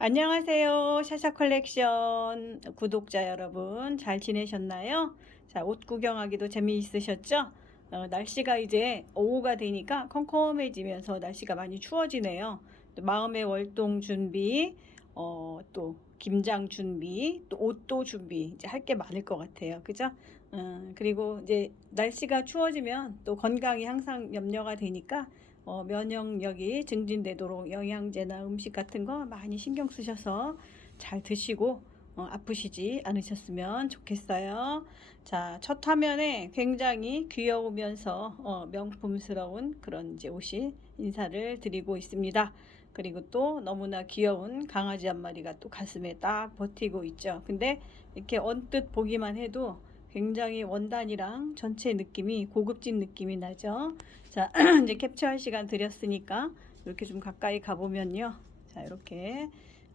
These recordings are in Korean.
안녕하세요. 샤샤 컬렉션 구독자 여러분 잘 지내셨나요? 자, 옷 구경하기도 재미있으셨죠? 어, 날씨가 이제 오후가 되니까 컴컴해지면서 날씨가 많이 추워지네요. 또 마음의 월동 준비, 어, 또 김장 준비, 또 옷도 준비 이제 할 게 많을 것 같아요. 그죠? 어, 그리고 이제 날씨가 추워지면 또 건강이 항상 염려가 되니까 어, 면역력이 증진되도록 영양제나 음식 같은 거 많이 신경 쓰셔서 잘 드시고 어, 아프시지 않으셨으면 좋겠어요. 자, 첫 화면에 굉장히 귀여우면서 어, 명품스러운 그런 이제 옷이 인사를 드리고 있습니다. 그리고 또 너무나 귀여운 강아지 한 마리가 또 가슴에 딱 버티고 있죠. 근데 이렇게 언뜻 보기만 해도 굉장히 원단이랑 전체 느낌이 고급진 느낌이 나죠. 자, 이제 캡처할 시간 드렸으니까 이렇게 좀 가까이 가보면요. 자, 이렇게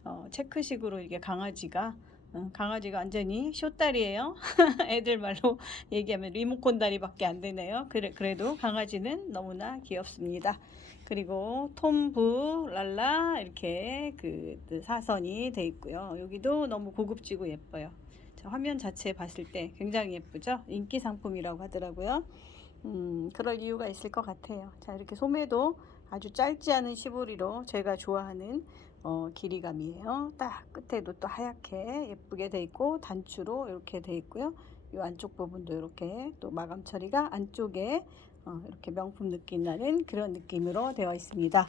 어, 체크식으로 이게 강아지가 어, 강아지가 완전히 쇼다리예요. 애들 말로 얘기하면 리모컨 다리밖에 안 되네요. 그래, 그래도 강아지는 너무나 귀엽습니다. 그리고 톰부 랄라 이렇게 그 사선이 돼 있고요. 여기도 너무 고급지고 예뻐요. 자, 화면 자체 봤을 때 굉장히 예쁘죠? 인기 상품이라고 하더라고요. 음, 그럴 이유가 있을 것 같아요. 자, 이렇게 소매도 아주 짧지 않은 시보리로 제가 좋아하는 어, 길이감이에요. 딱 끝에도 또 하얗게 예쁘게 돼 있고 단추로 이렇게 돼 있고요. 이 안쪽 부분도 이렇게 또 마감 처리가 안쪽에 어, 이렇게 명품 느낌 나는 그런 느낌으로 되어 있습니다.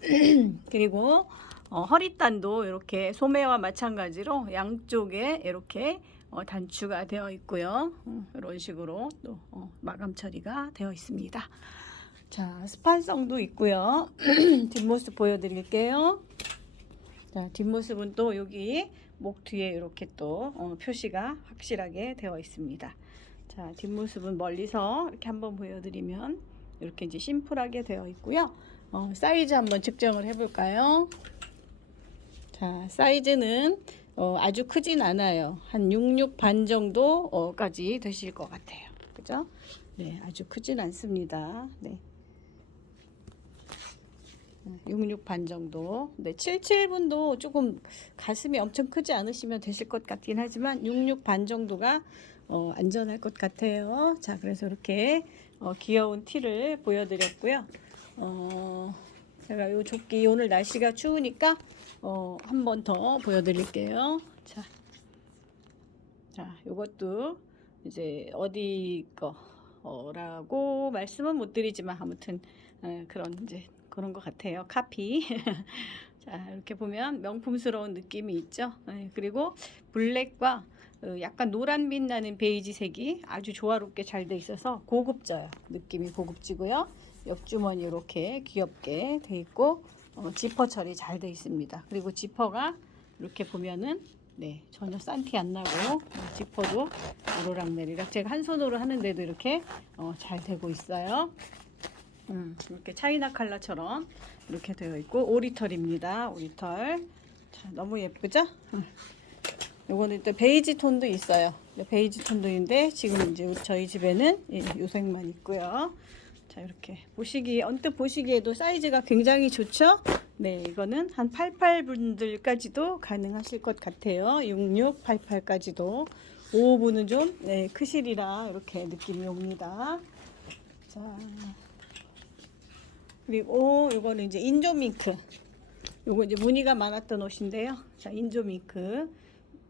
그리고 어, 허리단도 이렇게 소매와 마찬가지로 양쪽에 이렇게 어, 단추가 되어 있고요. 음, 이런 식으로 또 어, 마감 처리가 되어 있습니다. 자, 스판성도 있고요. 뒷모습 보여드릴게요. 자, 뒷모습은 또 여기 목 뒤에 이렇게 또 어, 표시가 확실하게 되어 있습니다. 자, 뒷모습은 멀리서 이렇게 한번 보여드리면 이렇게 이제 심플하게 되어 있고요. 어, 사이즈 한번 측정을 해볼까요? 자, 사이즈는 어, 아주 크진 않아요. 한 66 반 정도까지 되실 것 같아요. 그죠? 네, 아주 크진 않습니다. 네. 66 반 정도. 네, 77분도 조금 가슴이 엄청 크지 않으시면 되실 것 같긴 하지만 66 반 정도가 어, 안전할 것 같아요. 자, 그래서 이렇게 어, 귀여운 티를 보여드렸고요. 어, 제가 요 조끼 오늘 날씨가 추우니까 어, 한 번 더 보여드릴게요. 자, 자, 요것도 이제 어디 거라고 말씀은 못 드리지만 아무튼 에, 그런 이제 그런 것 같아요. 카피. 자, 이렇게 보면 명품스러운 느낌이 있죠. 에, 그리고 블랙과 어, 약간 노란 빛 나는 베이지 색이 아주 조화롭게 잘 돼 있어서 고급져요. 느낌이 고급지고요. 옆주머니 이렇게 귀엽게 돼 있고 어, 지퍼 처리 잘 돼 있습니다. 그리고 지퍼가 이렇게 보면은 네 전혀 싼티 안 나고 어, 지퍼도 오르락 내리락 제가 한 손으로 하는데도 이렇게 어, 잘 되고 있어요. 음, 이렇게 차이나 칼라처럼 이렇게 되어 있고 오리털입니다. 오리털. 자, 너무 예쁘죠? 음. 요거는 또 베이지 톤도 있어요. 네, 베이지 톤도 있는데 지금 이제 저희 집에는 이 요색만 있고요. 자 이렇게 보시기 언뜻 보시기에도 사이즈가 굉장히 좋죠? 네 이거는 한 88분들까지도 가능하실 것 같아요. 66, 88까지도 55분은 좀 네, 크실이라 이렇게 느낌이 옵니다. 자 그리고 이거는 이제 인조 밍크. 요거 이제 무늬가 많았던 옷인데요. 자 인조 밍크.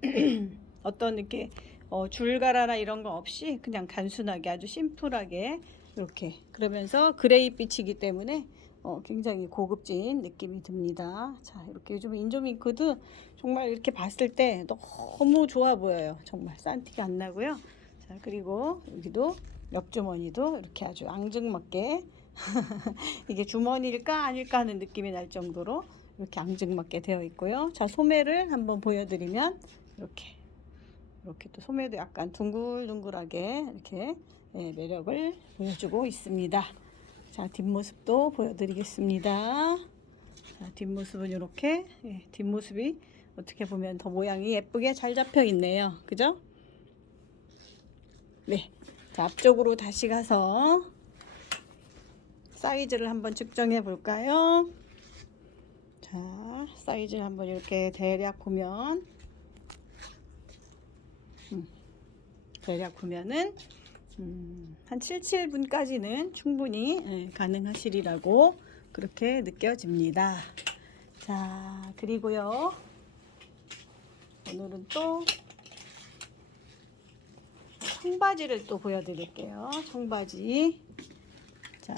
어떤 이렇게 어, 줄가라나 이런 거 없이 그냥 단순하게 아주 심플하게 이렇게 그러면서 그레이빛이기 때문에 어, 굉장히 고급진 느낌이 듭니다. 자 이렇게 요즘 인조밍크도 정말 이렇게 봤을 때 너무 좋아 보여요. 정말 싼 티가 안 나고요. 자 그리고 여기도 옆주머니도 이렇게 아주 앙증맞게 이게 주머니일까 아닐까 하는 느낌이 날 정도로 이렇게 앙증맞게 되어 있고요. 자 소매를 한번 보여드리면 이렇게 이렇게 또 소매도 약간 둥글둥글하게 이렇게 예, 매력을 보여주고 있습니다. 자 뒷모습도 보여드리겠습니다. 자 뒷모습은 이렇게 예, 뒷모습이 어떻게 보면 더 모양이 예쁘게 잘 잡혀 있네요. 그죠? 네. 자 앞쪽으로 다시 가서 사이즈를 한번 측정해 볼까요? 자, 사이즈를 한번 이렇게 대략 보면, 음, 대략 보면은, 음, 한 7, 7분까지는 충분히 예, 가능하시리라고 그렇게 느껴집니다. 자, 그리고요. 오늘은 또 청바지를 또 보여드릴게요. 청바지. 자,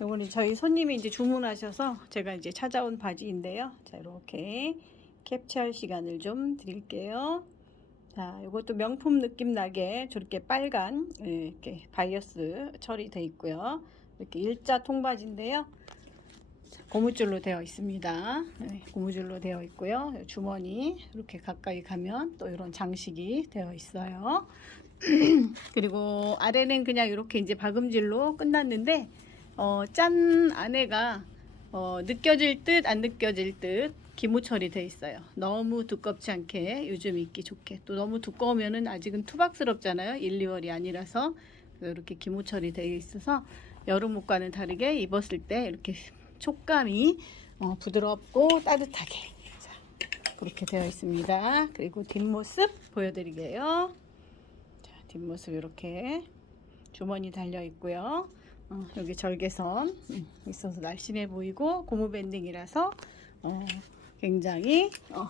요거는 저희 손님이 이제 주문하셔서 제가 이제 찾아온 바지인데요. 자, 이렇게 캡처할 시간을 좀 드릴게요. 자, 이것도 명품 느낌 나게 저렇게 빨간 예, 이렇게 바이어스 처리돼 있고요. 이렇게 일자 통바지인데요. 자, 고무줄로 되어 있습니다. 네, 고무줄로 되어 있고요. 주머니 이렇게 가까이 가면 또 이런 장식이 되어 있어요. 그리고 아래는 그냥 이렇게 이제 박음질로 끝났는데 어, 짠 안에가 어, 느껴질 듯 안 느껴질 듯 기모 처리돼 있어요. 너무 두껍지 않게 요즘 입기 좋게 또 너무 두꺼우면은 아직은 투박스럽잖아요. 1, 2월이 아니라서 이렇게 기모 처리되어 있어서 여름 옷과는 다르게 입었을 때 이렇게 촉감이 어, 부드럽고 따뜻하게 자, 그렇게 되어 있습니다. 그리고 뒷모습 보여드리게요. 자, 뒷모습 이렇게 주머니 달려 있고요. 어, 여기 절개선 음, 있어서 날씬해 보이고 고무 밴딩이라서 어, 굉장히 어,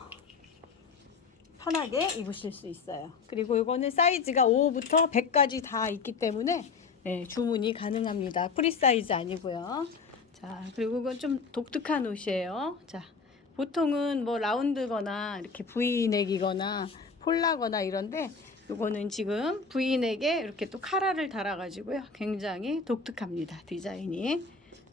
편하게 입으실 수 있어요. 그리고 이거는 사이즈가 5부터 100까지 다 있기 때문에 네, 주문이 가능합니다. 프리 사이즈 아니고요. 자, 그리고 이건 좀 독특한 옷이에요. 자, 보통은 뭐 라운드거나 이렇게 V넥이거나 폴라거나 이런데 요거는 지금 V넥에 이렇게 또 카라를 달아가지고요. 굉장히 독특합니다. 디자인이.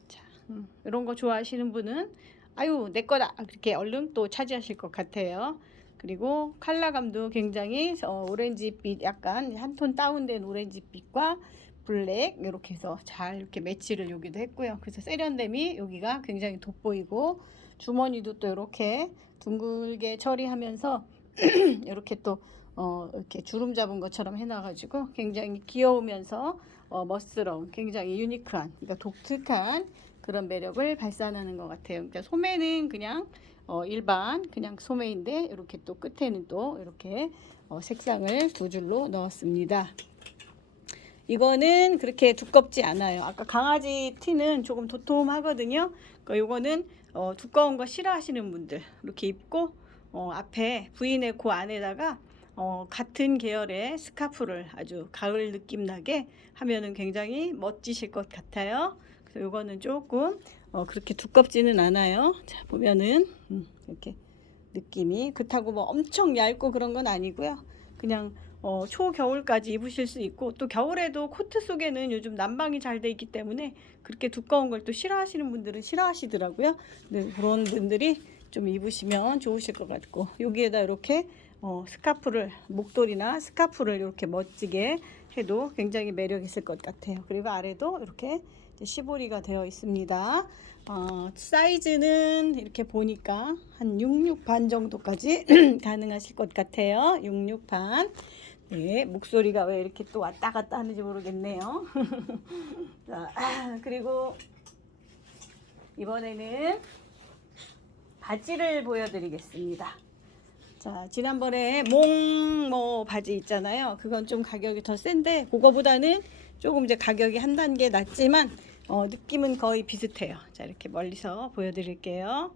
자, 음, 이런 거 좋아하시는 분은 아유 내 거다 그렇게 얼른 또 차지하실 것 같아요. 그리고 컬러감도 굉장히 어, 오렌지빛 약간 한 톤 다운된 오렌지빛과 블랙 이렇게 해서 잘 이렇게 매치를 여기도 했고요. 그래서 세련됨이 여기가 굉장히 돋보이고 주머니도 또 이렇게 둥글게 처리하면서 이렇게 또 어, 이렇게 주름 잡은 것처럼 해놔가지고 굉장히 귀여우면서 어, 멋스러운 굉장히 유니크한 그러니까 독특한 그런 매력을 발산하는 것 같아요. 그러니까 소매는 그냥 어, 일반 그냥 소매인데 이렇게 또 끝에는 또 이렇게 어, 색상을 두 줄로 넣었습니다. 이거는 그렇게 두껍지 않아요. 아까 강아지 티는 조금 도톰하거든요. 그러니까 요거는 어, 두꺼운 거 싫어하시는 분들 이렇게 입고 어, 앞에 부인의 그 안에다가 어, 같은 계열의 스카프를 아주 가을 느낌 나게 하면은 굉장히 멋지실 것 같아요. 그래서 요거는 조금 어, 그렇게 두껍지는 않아요. 자 보면은 음, 이렇게 느낌이 그렇다고 뭐 엄청 얇고 그런 건 아니고요. 그냥 어, 초겨울까지 입으실 수 있고 또 겨울에도 코트 속에는 요즘 난방이 잘 돼 있기 때문에 그렇게 두꺼운 걸 또 싫어하시는 분들은 싫어하시더라고요. 네, 그런 분들이 좀 입으시면 좋으실 것 같고 여기에다 이렇게 어, 스카프를 목도리나 스카프를 이렇게 멋지게 해도 굉장히 매력 있을 것 같아요. 그리고 아래도 이렇게 시보리가 되어 있습니다. 어, 사이즈는 이렇게 보니까 한 66반 정도까지 가능하실 것 같아요. 66반. 네, 목소리가 왜 이렇게 또 왔다 갔다 하는지 모르겠네요. 자, 아, 그리고 이번에는 바지를 보여드리겠습니다. 자, 지난번에 몽 뭐 바지 있잖아요. 그건 좀 가격이 더 센데 그거보다는 조금 이제 가격이 한 단계 낮지만 어, 느낌은 거의 비슷해요. 자, 이렇게 멀리서 보여드릴게요.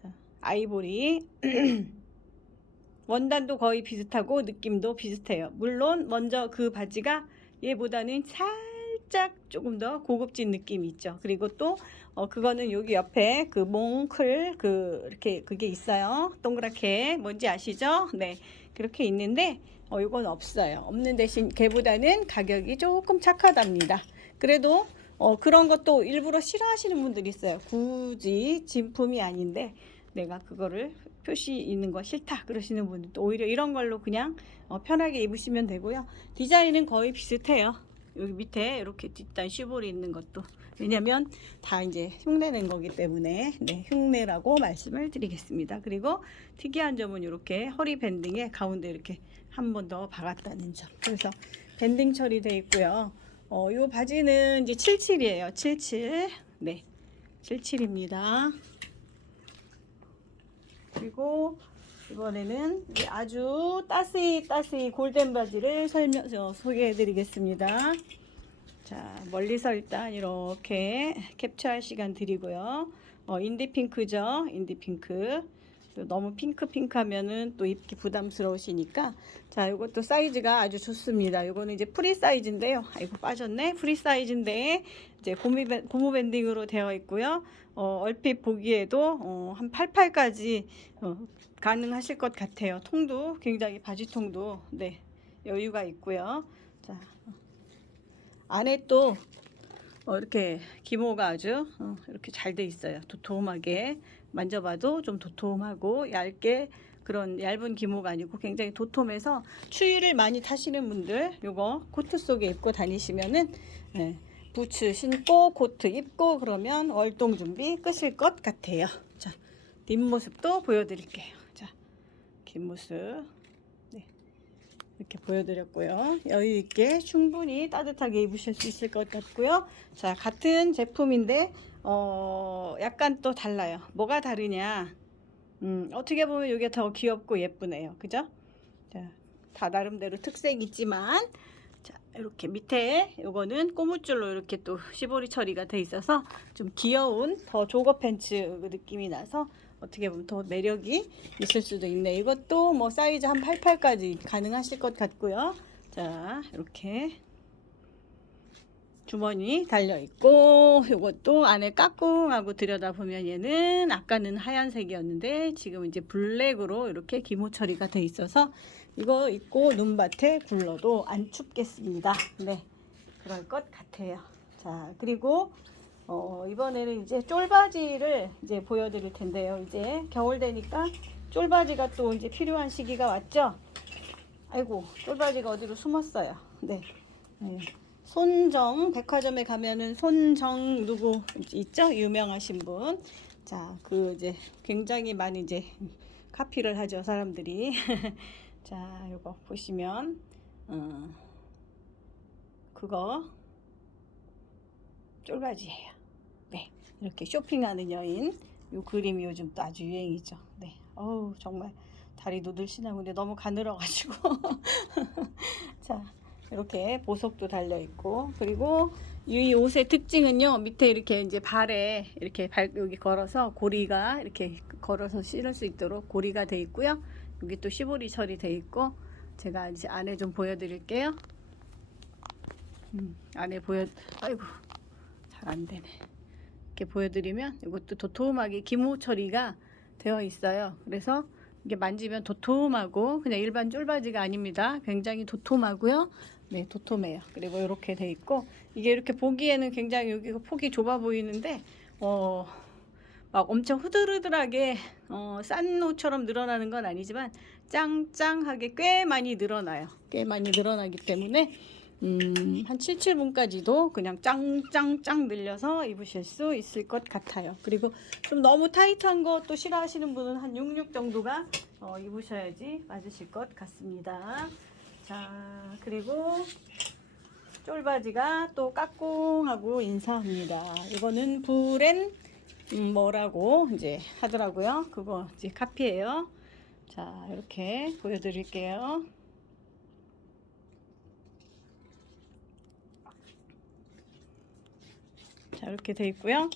자, 아이보리 원단도 거의 비슷하고 느낌도 비슷해요. 물론 먼저 그 바지가 얘보다는 살짝 조금 더 고급진 느낌이 있죠. 그리고 또 어, 그거는 여기 옆에 그 몽클 그 이렇게 그게 있어요. 동그랗게 뭔지 아시죠? 네. 그렇게 있는데 어, 이건 없어요. 없는 대신 걔보다는 가격이 조금 착하답니다. 그래도 어, 그런 것도 일부러 싫어하시는 분들이 있어요. 굳이 진품이 아닌데 내가 그거를 표시 있는 거 싫다 그러시는 분들도 오히려 이런 걸로 그냥 어, 편하게 입으시면 되고요. 디자인은 거의 비슷해요. 여기 밑에 이렇게 뒷단 시볼이 있는 것도 왜냐면 다 이제 흉내낸 거기 때문에 네, 흉내라고 말씀을 드리겠습니다. 그리고 특이한 점은 이렇게 허리 밴딩에 가운데 이렇게 한 번 더 박았다는 점. 그래서 밴딩 처리되어 있고요. 어, 이 바지는 이제 77이에요. 77. 네. 77입니다. 그리고 이번에는 아주 따스이 따스이 골덴 바지를 설명 어, 소개해 드리겠습니다. 자, 멀리서 일단 이렇게 캡처할 시간 드리고요. 어, 인디 핑크죠. 인디 핑크. 너무 핑크 핑크 하면은 또 입기 부담스러우시니까 자, 이것도 사이즈가 아주 좋습니다. 이거는 이제 프리 사이즈인데요. 아이고 빠졌네. 프리 사이즈인데 이제 고무, 밴딩으로 되어 있고요. 어, 얼핏 보기에도 어, 한 88까지 어, 가능하실 것 같아요. 통도 굉장히 바지 통도 네 여유가 있고요. 자 안에 또 어, 이렇게 기모가 아주 어, 이렇게 잘 돼 있어요. 도톰하게 만져봐도 좀 도톰하고 얇게 그런 얇은 기모가 아니고 굉장히 도톰해서 추위를 많이 타시는 분들 요거 코트 속에 입고 다니시면은 예, 부츠 신고 코트 입고 그러면 월동 준비 끝일 것 같아요. 자 뒷모습도 보여드릴게요. 자 뒷모습 네, 이렇게 보여드렸고요. 여유 있게 충분히 따뜻하게 입으실 수 있을 것 같고요. 자 같은 제품인데 어 약간 또 달라요. 뭐가 다르냐? 음 어떻게 보면 이게 더 귀엽고 예쁘네요. 그죠? 자, 다 나름대로 특색 있지만 자 이렇게 밑에 요거는 꼬무줄로 이렇게 또 시보리 처리가 돼 있어서 좀 귀여운 더 조거 팬츠 그 느낌이 나서 어떻게 보면 더 매력이 있을 수도 있네. 이것도 뭐 사이즈 한 88까지 가능하실 것 같고요. 자, 이렇게 주머니 달려 있고 이것도 안에 까꿍하고 들여다 보면 얘는 아까는 하얀색이었는데 지금 이제 블랙으로 이렇게 기모 처리가 돼 있어서 이거 입고 눈밭에 굴러도 안 춥겠습니다. 네. 그럴 것 같아요. 자, 그리고 어, 이번에는 이제 쫄바지를 이제 보여드릴 텐데요. 이제 겨울 되니까 쫄바지가 또 이제 필요한 시기가 왔죠. 아이고, 쫄바지가 어디로 숨었어요. 네. 네. 손정 백화점에 가면은 손정 누구 있죠? 유명하신 분. 자, 그 이제 굉장히 많이 이제 카피를 하죠, 사람들이. 자, 요거 보시면 어, 그거 쫄바지예요. 네, 이렇게 쇼핑하는 여인. 요 그림이 요즘 또 아주 유행이죠. 네, 어우 정말 다리도 늘씬하고 근데 너무 가늘어 가지고. 자, 이렇게 보석도 달려 있고. 그리고 이 옷의 특징은요 밑에 이렇게 이제 발에 이렇게 발 여기 걸어서 고리가 이렇게 걸어서 실을 수 있도록 고리가 돼 있고요. 여기 또 시보리 처리 돼 있고. 제가 이제 안에 좀 보여드릴게요. 음, 안에 보여 아이고 잘 안 되네. 이렇게 보여드리면 이것도 도톰하게 기모 처리가 되어 있어요. 그래서 이게 만지면 도톰하고 그냥 일반 쫄바지가 아닙니다. 굉장히 도톰하고요 네, 도톰해요. 그리고 이렇게 돼 있고 이게 이렇게 보기에는 굉장히 여기가 폭이 좁아 보이는데 어. 막 엄청 흐들흐들하게 어, 싼 옷처럼 늘어나는 건 아니지만 짱짱하게 꽤 많이 늘어나요. 꽤 많이 늘어나기 때문에 음, 한 7, 7분까지도 그냥 짱짱짱 늘려서 입으실 수 있을 것 같아요. 그리고 좀 너무 타이트한 거또 싫어하시는 분은 한 66 정도가 어, 입으셔야지 맞으실 것 같습니다. 자, 그리고 쫄바지가 또 까꿍하고 인사합니다. 이거는 불엔 음, 뭐라고 이제 하더라고요. 그거 이제 카피예요. 자, 이렇게 보여드릴게요. 자, 이렇게 돼 있고요.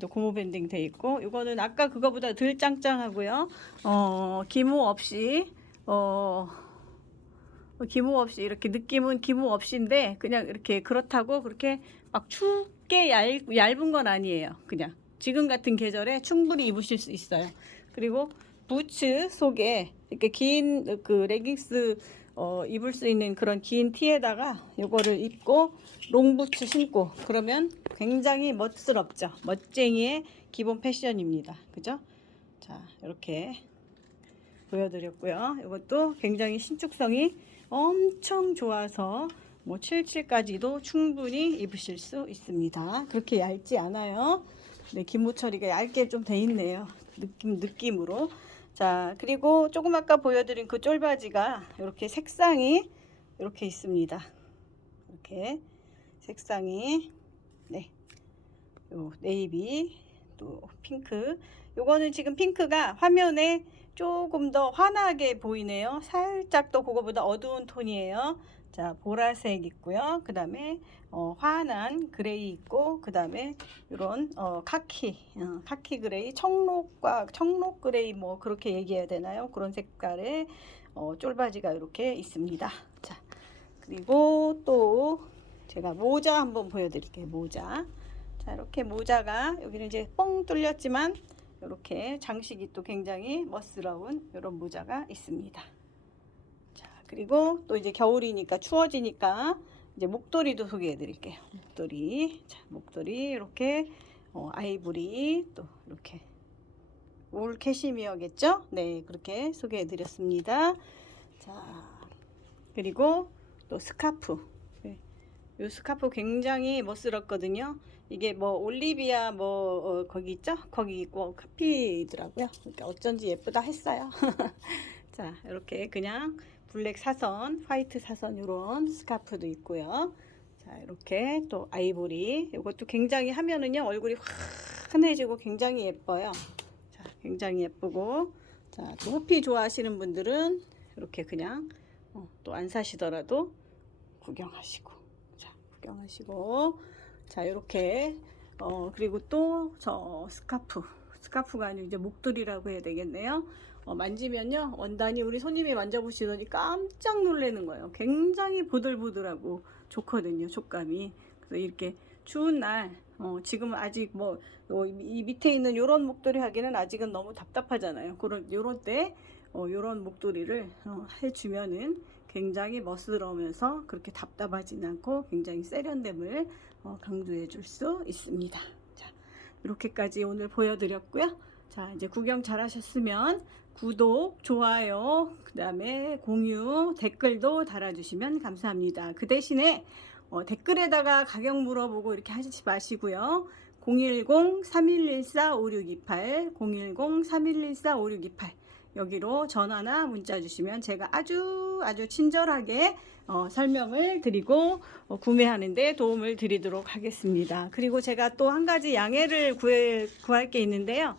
또 고무 밴딩 돼 있고, 이거는 아까 그거보다 덜 짱짱하고요. 어, 기모 없이 어. 기모 없이 이렇게 느낌은 기모 없이인데 그냥 이렇게 그렇다고 그렇게 막 춥게 얇, 얇은 건 아니에요. 그냥 지금 같은 계절에 충분히 입으실 수 있어요. 그리고 부츠 속에 이렇게 긴 그 레깅스 어, 입을 수 있는 그런 긴 티에다가 요거를 입고 롱부츠 신고 그러면 굉장히 멋스럽죠. 멋쟁이의 기본 패션입니다. 그죠? 자, 이렇게 보여드렸고요. 이것도 굉장히 신축성이 엄청 좋아서 뭐 77까지도 충분히 입으실 수 있습니다. 그렇게 얇지 않아요. 네, 기모 처리가 얇게 좀 돼 있네요. 느낌 느낌으로. 자, 그리고 조금 아까 보여드린 그 쫄바지가 이렇게 색상이 이렇게 있습니다. 이렇게 색상이 네, 요 네이비 또 핑크. 요거는 지금 핑크가 화면에 조금 더 환하게 보이네요. 살짝 더 그거보다 어두운 톤이에요. 자, 보라색 있고요. 그 다음에 어, 환한 그레이 있고, 그 다음에 이런 어, 카키, 어, 카키 그레이, 청록과 청록 그레이 뭐 그렇게 얘기해야 되나요? 그런 색깔의 어, 쫄바지가 이렇게 있습니다. 자, 그리고 또 제가 모자 한번 보여드릴게요. 모자. 자, 이렇게 모자가 여기는 이제 뻥 뚫렸지만 이렇게 장식이 또 굉장히 멋스러운 이런 모자가 있습니다. 자, 그리고 또 이제 겨울이니까 추워지니까 이제 목도리도 소개해 드릴게요. 목도리. 자, 목도리 이렇게 어, 아이보리 또 이렇게 울 캐시미어겠죠? 네, 그렇게 소개해 드렸습니다. 자, 그리고 또 스카프. 네, 이 스카프 굉장히 멋스럽거든요. 이게 뭐 올리비아 뭐 어, 거기 있죠? 거기 있고 카피더라고요. 그러니까 어쩐지 예쁘다 했어요. 자, 이렇게 그냥 블랙 사선, 화이트 사선 이런 스카프도 있고요. 자, 이렇게 또 아이보리. 이것도 굉장히 하면은요 얼굴이 환해지고 굉장히 예뻐요. 자, 굉장히 예쁘고. 자, 또 호피 좋아하시는 분들은 이렇게 그냥 어, 또안 사시더라도 구경하시고. 자, 구경하시고. 자, 이렇게 어, 그리고 또 저 스카프. 스카프가 아니고 이제 목도리라고 해야 되겠네요. 어, 만지면요 원단이 우리 손님이 만져보시더니 깜짝 놀라는 거예요. 굉장히 보들보들하고 좋거든요. 촉감이. 그래서 이렇게 추운 날 어, 지금은 아직 뭐 이 밑에 있는 요런 목도리 하기는 아직은 너무 답답하잖아요. 그런 요런 때 어, 요런 목도리를 어, 해주면은 굉장히 멋스러우면서 그렇게 답답하지 않고 굉장히 세련됨을 어, 강조해 줄 수 있습니다. 자, 이렇게까지 오늘 보여드렸고요. 자, 이제 구경 잘 하셨으면 구독, 좋아요, 그 다음에 공유, 댓글도 달아주시면 감사합니다. 그 대신에 어, 댓글에다가 가격 물어보고 이렇게 하시지 마시고요. 010-3114-5628, 010-3114-5628 여기로 전화나 문자 주시면 제가 아주 아주 친절하게 어, 설명을 드리고 어, 구매하는데 도움을 드리도록 하겠습니다. 그리고 제가 또 한 가지 양해를 구해, 구할 게 있는데요.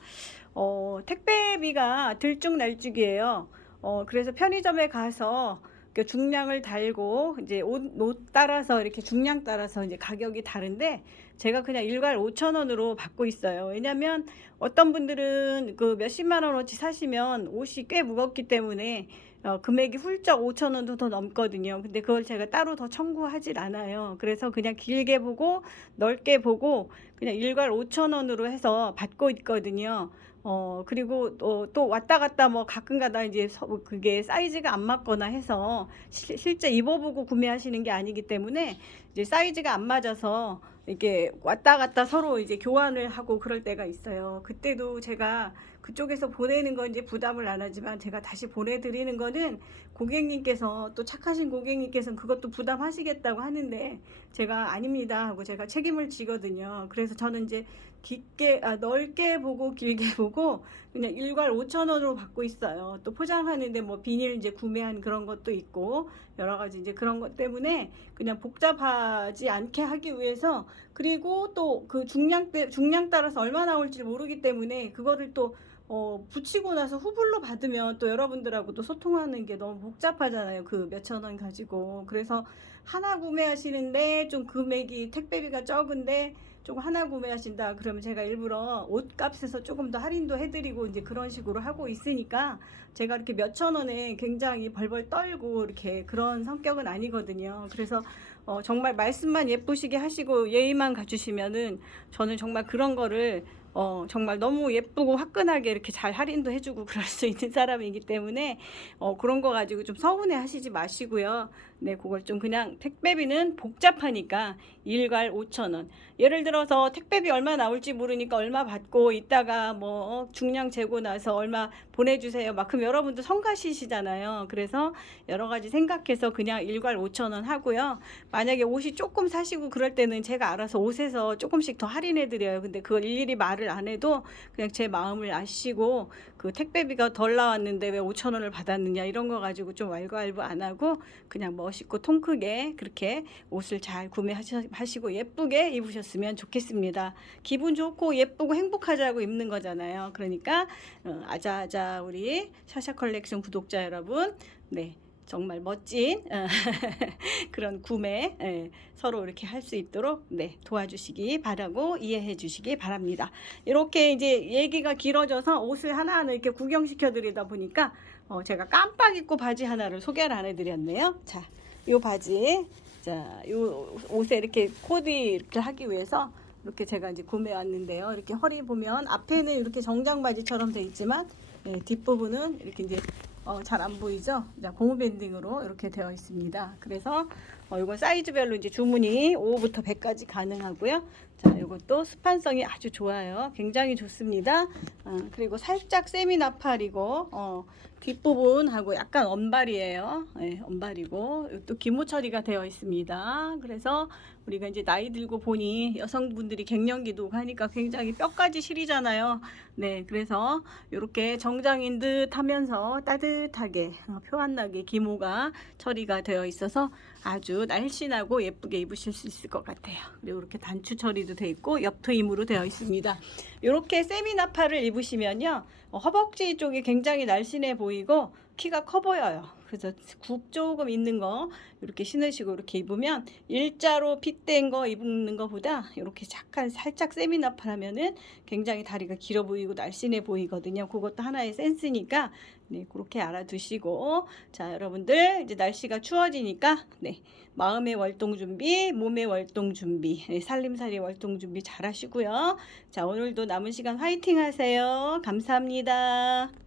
어, 택배비가 들쭉날쭉이에요. 어, 그래서 편의점에 가서 그 중량을 달고 이제 옷, 옷 따라서 이렇게 중량 따라서 이제 가격이 다른데 제가 그냥 일괄 5천 원으로 받고 있어요. 왜냐면 어떤 분들은 그 몇십만 원어치 사시면 옷이 꽤 무겁기 때문에 어, 금액이 훌쩍 5천 원도 더 넘거든요. 근데 그걸 제가 따로 더 청구하질 않아요. 그래서 그냥 길게 보고 넓게 보고 그냥 일괄 5천 원으로 해서 받고 있거든요. 어, 그리고 또, 또 왔다 갔다 뭐 가끔 가다 이제 서- 그게 사이즈가 안 맞거나 해서 실, 실제 입어보고 구매하시는 게 아니기 때문에 이제 사이즈가 안 맞아서 이렇게 왔다 갔다 서로 이제 교환을 하고 그럴 때가 있어요. 그때도 제가 그쪽에서 보내는 건 이제 부담을 안 하지만 제가 다시 보내드리는 거는 고객님께서 또 착하신 고객님께서는 그것도 부담하시겠다고 하는데 제가 아닙니다 하고 제가 책임을 지거든요. 그래서 저는 이제 깊게 아, 넓게 보고 길게 보고 그냥 일괄 5천 원으로 받고 있어요. 또 포장하는데 뭐 비닐 이제 구매한 그런 것도 있고 여러 가지 이제 그런 것 때문에 그냥 복잡하지 않게 하기 위해서 그리고 또 그 중량 때 중량 따라서 얼마 나올지 모르기 때문에 그거를 또 어, 붙이고 나서 후불로 받으면 또 여러분들하고 또 소통하는 게 너무 복잡하잖아요. 그 몇천 원 가지고. 그래서 하나 구매하시는데 좀 금액이 택배비가 적은데 조금 하나 구매하신다 그러면 제가 일부러 옷값에서 조금 더 할인도 해드리고 이제 그런 식으로 하고 있으니까 제가 이렇게 몇천 원에 굉장히 벌벌 떨고 이렇게 그런 성격은 아니거든요. 그래서 어, 정말 말씀만 예쁘시게 하시고 예의만 갖추시면은 저는 정말 그런 거를 어, 정말 너무 예쁘고 화끈하게 이렇게 잘 할인도 해주고 그럴 수 있는 사람이기 때문에 어, 그런 거 가지고 좀 서운해 하시지 마시고요. 네, 그걸 좀 그냥 택배비는 복잡하니까 일괄 5천 원. 예를 들어서 택배비 얼마 나올지 모르니까 얼마 받고 있다가 뭐 중량 재고 나서 얼마 보내주세요. 막 그럼 여러분도 성가시시잖아요. 그래서 여러 가지 생각해서 그냥 일괄 5천 원 하고요. 만약에 옷이 조금 사시고 그럴 때는 제가 알아서 옷에서 조금씩 더 할인해 드려요. 근데 그걸 일일이 말을 안 해도 그냥 제 마음을 아시고 그 택배비가 덜 나왔는데 왜 5천 원을 받았느냐 이런 거 가지고 좀 왈가왈부 안 하고 그냥 뭐 멋있고 통 크게 그렇게 옷을 잘 구매하시고 예쁘게 입으셨으면 좋겠습니다. 기분 좋고 예쁘고 행복하자고 입는 거잖아요. 그러니까 어, 아자아자 우리 샤샤 컬렉션 구독자 여러분, 네. 정말 멋진 어, 그런 구매 예, 서로 이렇게 할 수 있도록 네, 도와주시기 바라고 이해해 주시기 바랍니다. 이렇게 이제 얘기가 길어져서 옷을 하나하나 이렇게 구경시켜 드리다 보니까 어, 제가 깜빡 잊고 바지 하나를 소개를 안 해드렸네요. 자, 요 바지, 자, 요 옷에 이렇게 코디를 하기 위해서 이렇게 제가 이제 구매 왔는데요. 이렇게 허리 보면 앞에는 이렇게 정장 바지처럼 돼 있지만 네, 뒷부분은 이렇게 이제 어, 잘 안 보이죠? 자, 고무 밴딩으로 이렇게 되어 있습니다. 그래서 어, 이건 사이즈별로 이제 주문이 5부터 100까지 가능하고요. 자, 이것도 스판성이 아주 좋아요. 굉장히 좋습니다. 어, 그리고 살짝 세미 나팔이고 어, 뒷부분하고 약간 언발이에요. 네, 언발이고 또 기모 처리가 되어 있습니다. 그래서 우리가 이제 나이 들고 보니 여성분들이 갱년기도 하니까 굉장히 뼈까지 시리잖아요. 네, 그래서 이렇게 정장인 듯 하면서 따뜻하게 어, 표안 나게 기모가 처리가 되어 있어서 아주 날씬하고 예쁘게 입으실 수 있을 것 같아요. 그리고 이렇게 단추 처리도 되어 있고 옆트임으로 되어 있습니다. 이렇게 세미나파를 입으시면요. 어, 허벅지 쪽이 굉장히 날씬해 보이고 키가 커 보여요. 그래서 굽 조금 있는 거 이렇게 신으시고 이렇게 입으면 일자로 핏된 거 입는 거보다 이렇게 약간 살짝 세미나팔 하면은 굉장히 다리가 길어 보이고 날씬해 보이거든요. 그것도 하나의 센스니까 네, 그렇게 알아두시고 자, 여러분들 이제 날씨가 추워지니까 네. 마음의 월동 준비, 몸의 월동 준비, 네, 살림살이 월동 준비 잘 하시고요. 자, 오늘도 남은 시간 화이팅 하세요. 감사합니다.